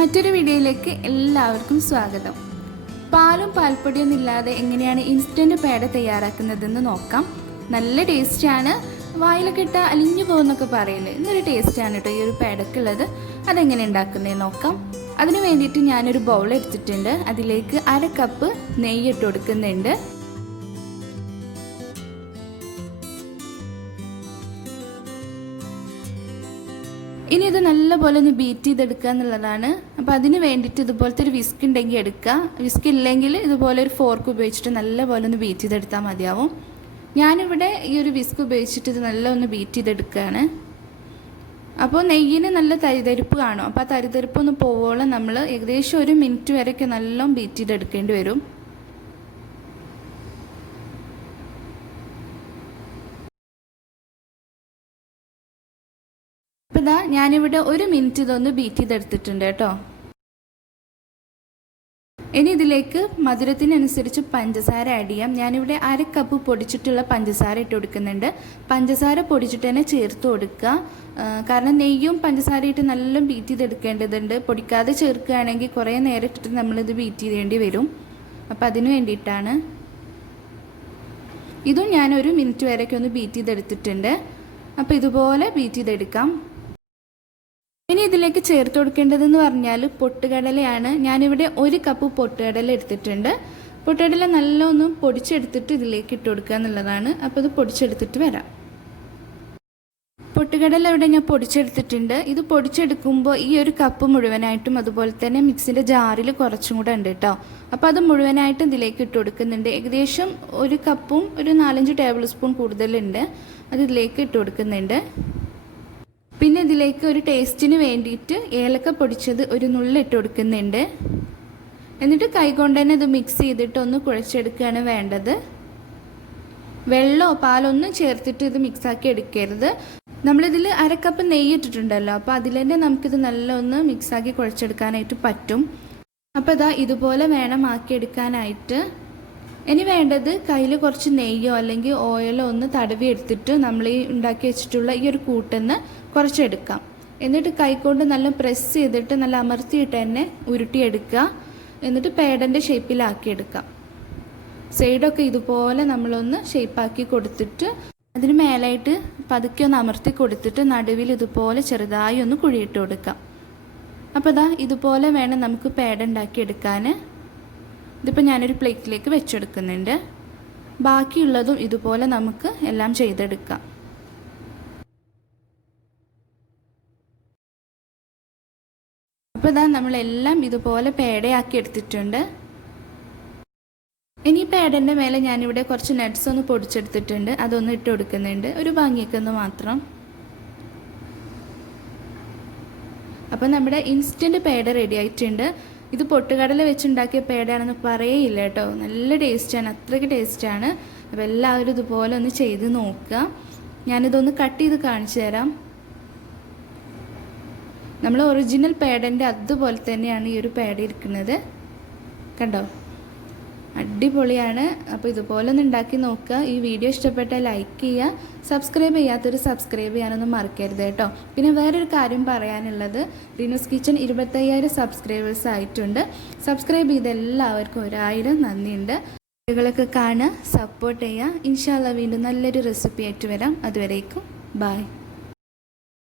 മറ്റൊരു വീഡിയോയിലേക്ക് എല്ലാവർക്കും സ്വാഗതം. പാലും പാൽപ്പൊടിയൊന്നും ഇല്ലാതെ എങ്ങനെയാണ് ഇൻസ്റ്റൻറ്റ് പേട തയ്യാറാക്കുന്നതെന്ന് നോക്കാം. നല്ല ടേസ്റ്റാണ്. വായിലൊക്കെ ഇട്ടാൽ അലിഞ്ഞു പോകുന്നൊക്കെ പറയില്ലേ, ഇന്നൊരു ടേസ്റ്റാണ് കേട്ടോ ഈ ഒരു പേടക്കുള്ളത്. അതെങ്ങനെ ഉണ്ടാക്കുന്നതെന്ന് നോക്കാം. അതിന് വേണ്ടിയിട്ട് ഞാനൊരു ബൗൾ എടുത്തിട്ടുണ്ട്. അതിലേക്ക് 1/2 കപ്പ് നെയ്യ് ഇട്ട് കൊടുക്കുന്നുണ്ട്. ഇനി ഇത് നല്ലപോലെ ഒന്ന് ബീറ്റ് ചെയ്തെടുക്കുക എന്നുള്ളതാണ്. അപ്പോൾ അതിന് വേണ്ടിയിട്ട് ഇതുപോലത്തെ ഒരു വിസ്ക് ഉണ്ടെങ്കിൽ എടുക്കുക. വിസ്ക് ഇല്ലെങ്കിൽ ഇതുപോലെ ഒരു ഫോർക്ക് ഉപയോഗിച്ചിട്ട് നല്ലപോലെ ഒന്ന് ബീറ്റ് ചെയ്തെടുത്താൽ മതിയാവും. ഞാനിവിടെ ഈ ഒരു വിസ്ക് ഉപയോഗിച്ചിട്ട് ഇത് നല്ല ഒന്ന് ബീറ്റ് ചെയ്തെടുക്കുകയാണ്. അപ്പോൾ നെയ്യിന് നല്ല തരിതരിപ്പ് കാണും. അപ്പോൾ ആ തരിതരിപ്പ് ഒന്ന് പോവോളം നമ്മൾ ഏകദേശം 1 മിനിറ്റ് വരെയൊക്കെ നല്ലോണം ബീറ്റ് ചെയ്തെടുക്കേണ്ടി വരും. അപ്പോൾ ഇതാ ഞാനിവിടെ 1 മിനിറ്റ് ഇതൊന്ന് ബീറ്റ് ചെയ്തെടുത്തിട്ടുണ്ട് കേട്ടോ. ഇനി ഇതിലേക്ക് മധുരത്തിനനുസരിച്ച് പഞ്ചസാര ആഡ് ചെയ്യാം. ഞാനിവിടെ 1/2 കപ്പ് പൊടിച്ചിട്ടുള്ള പഞ്ചസാര ഇട്ട് കൊടുക്കുന്നുണ്ട്. പഞ്ചസാര പൊടിച്ചിട്ട് തന്നെ ചേർത്ത് കൊടുക്കുക. കാരണം നെയ്യും പഞ്ചസാര ഇട്ട് നല്ല ബീറ്റ് ചെയ്തെടുക്കേണ്ടതുണ്ട്. പൊടിക്കാതെ ചേർക്കുകയാണെങ്കിൽ കുറേ നേരം ഇട്ടിട്ട് നമ്മളിത് ബീറ്റ് ചെയ്യേണ്ടി വരും. അപ്പോൾ അതിന് വേണ്ടിയിട്ടാണ്. ഇതും ഞാൻ 1 മിനിറ്റ് വരെയൊക്കെ ഒന്ന് ബീറ്റ് ചെയ്തെടുത്തിട്ടുണ്ട്. അപ്പോൾ ഇതുപോലെ ബീറ്റ് ചെയ്തെടുക്കാം. ഇനി ഇതിലേക്ക് ചേർത്ത് കൊടുക്കേണ്ടതെന്ന് പറഞ്ഞാൽ പൊട്ടുകടലയാണ്. ഞാനിവിടെ 1 കപ്പ് പൊട്ടുകടല എടുത്തിട്ടുണ്ട്. പൊട്ടുകടല നല്ലൊന്ന് പൊടിച്ചെടുത്തിട്ട് ഇതിലേക്ക് ഇട്ട് കൊടുക്കുക എന്നുള്ളതാണ്. അപ്പോൾ ഇത് പൊടിച്ചെടുത്തിട്ട് വരാം. പൊട്ടുകടല ഇവിടെ ഞാൻ പൊടിച്ചെടുത്തിട്ടുണ്ട്. ഇത് പൊടിച്ചെടുക്കുമ്പോൾ ഈ 1 കപ്പ് മുഴുവനായിട്ടും അതുപോലെ തന്നെ മിക്സിൻ്റെ ജാറിൽ കുറച്ചും കൂടെ ഉണ്ട് കേട്ടോ. അപ്പോൾ അത് മുഴുവനായിട്ടും ഇതിലേക്ക് ഇട്ട് കൊടുക്കുന്നുണ്ട്. ഏകദേശം 1 കപ്പും ഒരു 4-5 ടേബിൾ സ്പൂൺ കൂടുതലുണ്ട്. അത് ഇതിലേക്ക് ഇട്ട് കൊടുക്കുന്നുണ്ട്. പിന്നെ ഇതിലേക്ക് ഒരു ടേസ്റ്റിന് വേണ്ടിയിട്ട് ഏലക്ക പൊടിച്ചത് ഒരു നുള്ളി ഇട്ട് കൊടുക്കുന്നുണ്ട്. എന്നിട്ട് കൈകൊണ്ട് തന്നെ ഇത് മിക്സ് ചെയ്തിട്ട് ഒന്ന് കുഴച്ചെടുക്കുകയാണ് വേണ്ടത്. വെള്ളമോ പാലൊന്നും ചേർത്തിട്ട് ഇത് മിക്സാക്കി എടുക്കരുത്. നമ്മളിതിൽ 1/2 കപ്പ് നെയ്യ് ഇട്ടിട്ടുണ്ടല്ലോ, അപ്പോൾ അതിൽ തന്നെ നമുക്കിത് നല്ല ഒന്ന് മിക്സാക്കി കുഴച്ചെടുക്കാനായിട്ട് പറ്റും. അപ്പോൾ ഇതാ ഇതുപോലെ വേണം ആക്കിയെടുക്കാനായിട്ട്. ഇനി വേണ്ടത് കയ്യിൽ കുറച്ച് നെയ്യോ അല്ലെങ്കിൽ ഓയിലോ ഒന്ന് തടവി എടുത്തിട്ട് നമ്മൾ ഈ ഉണ്ടാക്കി വെച്ചിട്ടുള്ള ഈ ഒരു കൂട്ടെന്ന് കുറച്ചെടുക്കാം. എന്നിട്ട് കൈകൊണ്ട് നല്ല പ്രസ് ചെയ്തിട്ട് നല്ല അമർത്തിയിട്ട് തന്നെ ഉരുട്ടിയെടുക്കുക. എന്നിട്ട് പേടൻ്റെ ഷേപ്പിലാക്കിയെടുക്കാം. സൈഡൊക്കെ ഇതുപോലെ നമ്മളൊന്ന് ഷേപ്പാക്കി കൊടുത്തിട്ട് അതിന് മേലായിട്ട് പതുക്കെ ഒന്ന് അമർത്തി കൊടുത്തിട്ട് നടുവിൽ ഇതുപോലെ ചെറുതായി ഒന്ന് കുഴിയിട്ട് കൊടുക്കാം. അപ്പോൾ ഇതാ ഇതുപോലെ വേണം നമുക്ക് പേട ഉണ്ടാക്കിയെടുക്കാൻ. ഇതിപ്പോൾ ഞാനൊരു പ്ലേറ്റിലേക്ക് വെച്ചെടുക്കുന്നുണ്ട്. ബാക്കിയുള്ളതും ഇതുപോലെ നമുക്ക് എല്ലാം ചെയ്തെടുക്കാം. അപ്പോൾ ഇതാ നമ്മളെല്ലാം ഇതുപോലെ പേടയാക്കി എടുത്തിട്ടുണ്ട്. ഇനി പേടൻ്റെ മേലെ ഞാനിവിടെ കുറച്ച് നട്ട്സ് ഒന്ന് പൊടിച്ചെടുത്തിട്ടുണ്ട്. അതൊന്ന് ഇട്ട് കൊടുക്കുന്നുണ്ട്, ഒരു ഭംഗിക്കൊന്ന് മാത്രം. അപ്പോൾ നമ്മുടെ ഇൻസ്റ്റൻറ്റ് പേട റെഡി ആയിട്ടുണ്ട്. ഇത് പൊട്ടുകടല വെച്ചുണ്ടാക്കിയ പേടയാണെന്ന് പറയേയില്ല കേട്ടോ. നല്ല ടേസ്റ്റാണ്, അത്രയ്ക്ക് ടേസ്റ്റാണ്. അപ്പോൾ എല്ലാവരും ഇതുപോലെ ഒന്ന് ചെയ്ത് നോക്കുക. ഞാനിതൊന്ന് കട്ട് ചെയ്ത് കാണിച്ചു തരാം. നമ്മൾ ഒറിജിനൽ പേടൻ്റെ അതുപോലെ തന്നെയാണ് ഈ ഒരു പേട ഇരിക്കുന്നത്. കണ്ടോ, അടിപൊളിയാണ്. അപ്പോൾ ഇതുപോലെ ഒന്ന് ഉണ്ടാക്കി നോക്കുക. ഈ വീഡിയോ ഇഷ്ടപ്പെട്ടാൽ ലൈക്ക് ചെയ്യുക. സബ്സ്ക്രൈബ് ചെയ്യാത്തൊരു സബ്സ്ക്രൈബ് ചെയ്യാനൊന്നും മറക്കരുത് കേട്ടോ. പിന്നെ വേറൊരു കാര്യം പറയാനുള്ളത്, റിനൂസ് കിച്ചൺ 25,000 സബ്സ്ക്രൈബേഴ്സ് ആയിട്ടുണ്ട്. സബ്സ്ക്രൈബ് ചെയ്ത എല്ലാവർക്കും 1000 നന്ദിയുണ്ട്. വീഡിയോകളൊക്കെ കാണുക, സപ്പോർട്ട് ചെയ്യുക. ഇൻഷാ അല്ലാഹ് വീണ്ടും നല്ലൊരു റെസിപ്പി ആയിട്ട് വരാം. അതുവരേക്കും ബൈ.